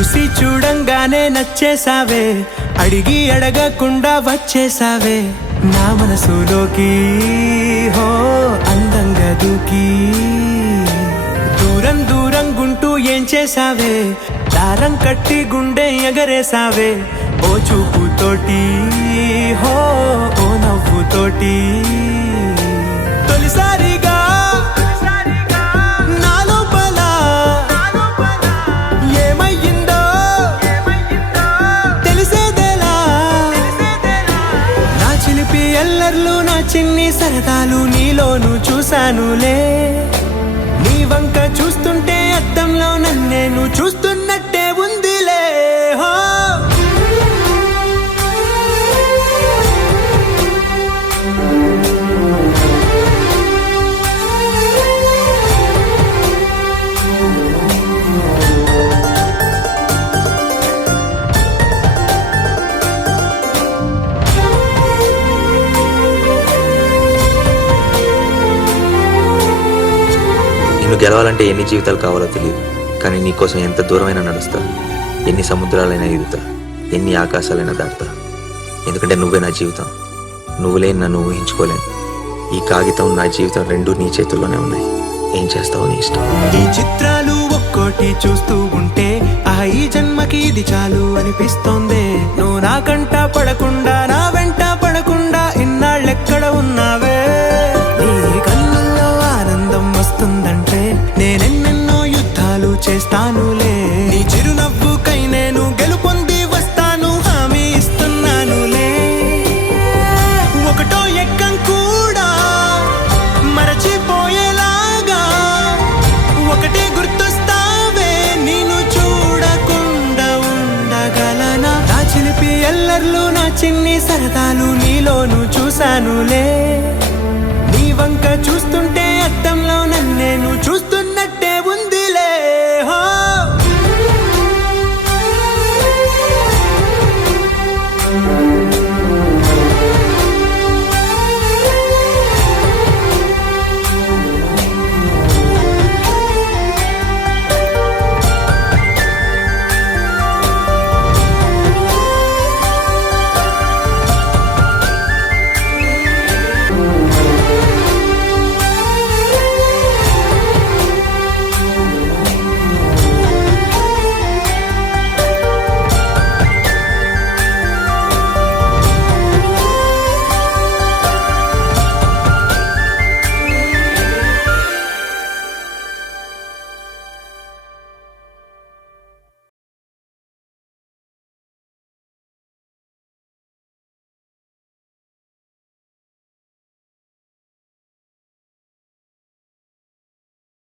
చూసి చూడంగానే నచ్చేసావే, అడిగి అడగకుండా వచ్చేసావే నా మనసులోకి. హో అందంగా దూకి దూరం దూరం గుంటూ ఏం చేసావే, దారం కట్టి గుండె ఎగరేసావే ఓ చూపుతోటి. హో ఓ నవ్వుతోటి తొలిసారిగా నా లోపల ఏమయ్యిందో తెలిసేదేలా. నా చిలిపి ఎల్లర్లు నా చిన్ని సరదాలు నీలోను చూశానులే. నీ వంక చూస్తుంటే అద్దంలో నన్నేను చూస్తున్నట్టే ఉందిలే. హో నువ్వు గెలవాలంటే ఎన్ని జీవితాలు కావాలో తెలియదు, కానీ నీకోసం ఎంత దూరమైనా నడుస్తా, ఎన్ని సముద్రాలైనా ఎదుగుతా, ఎన్ని ఆకాశాలైనా దాటుతా. ఎందుకంటే నువ్వే నా జీవితం. నువ్వు లేని నన్ను ఊహించుకోలేను. ఈ కాగితం నా జీవితం రెండూ నీ చేతుల్లోనే ఉన్నాయి. ఏం చేస్తావో నీ ఇష్టం. ఈ చిత్రాలు ఒక్కోటి చూస్తూ ఉంటే ఈ జన్మకి ఇది చాలు అనిపిస్తోంది. నువ్వు నా కంట పడకుండా నా వెంట పడకుండా ఇన్నాళ్ళెక్కడ ఉన్నావే. నీ కన్నుల్లో ఆనందం వస్తుందంటే నేనెన్నెన్నో యుద్ధాలు చేస్తానులే. నీ చిరునవ్వుకై నేను గెలుపొంది వస్తాను, హామీ ఇస్తున్నానులే. ఒకటో ఎక్కం కూడా మరచిపోయేలాగా ఒకటే గుర్తొస్తావే, నేను చూడకుండా ఉండగలనా. నా చిలిపి ఎల్లర్లు నా చిన్ని సరదాలు నీలోను చూశానులే. నీ వంక చూస్తుంటే అద్దంలో నన్నేను చూస్తూ